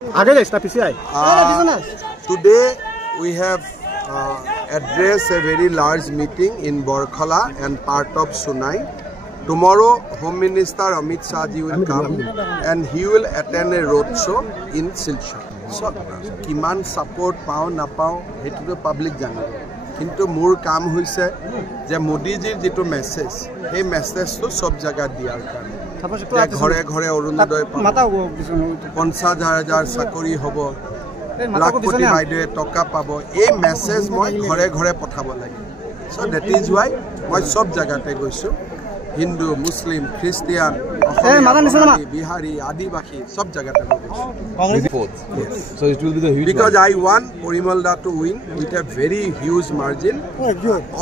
Today we have addressed a very large meeting in Borkhala and part of Sunai. Tomorrow, Home Minister Amit Shah ji will come and he will attend a road show in Silchar. So, kiman support pao na pao, hetu to public jane. Kintu mur kaam hoise je Modi jir jitu message, he message to sob jaga diyar karone. ঘরে ঘরে অরুণোদয় 50,000 চাকৰি হ'ব লাখপতি বাইদেৱে টকা পাব এই message মই ঘৰে ঘৰে পঠাব লাগে সো দ্যাট ইজ ওয়াই মই সব জায়গাতে গৈছো হিন্দু মুসলিম খ্রিস্টিয়ান বিহাৰী আদিবাসী সব জায়গাতে গৈছো So it will be the huge because I want Porimal to win with a very huge margin.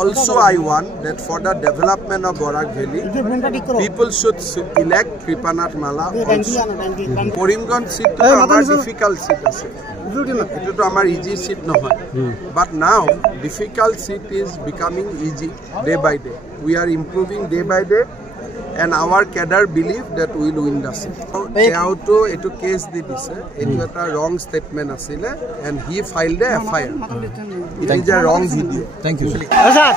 Also I want that for the development of Borak Valley, people should elect Kripanath Mala also. Porimganj seat to our difficult seat ase. It to our easy seat no hoy. But now difficult seat is becoming easy day by day. We are improving day by day. And our cadre believe that we will win the seat. Auto etu case di dise, etu eta wrong statement asile, and he filed a FIR. It is a wrong video. Thank you. Sir.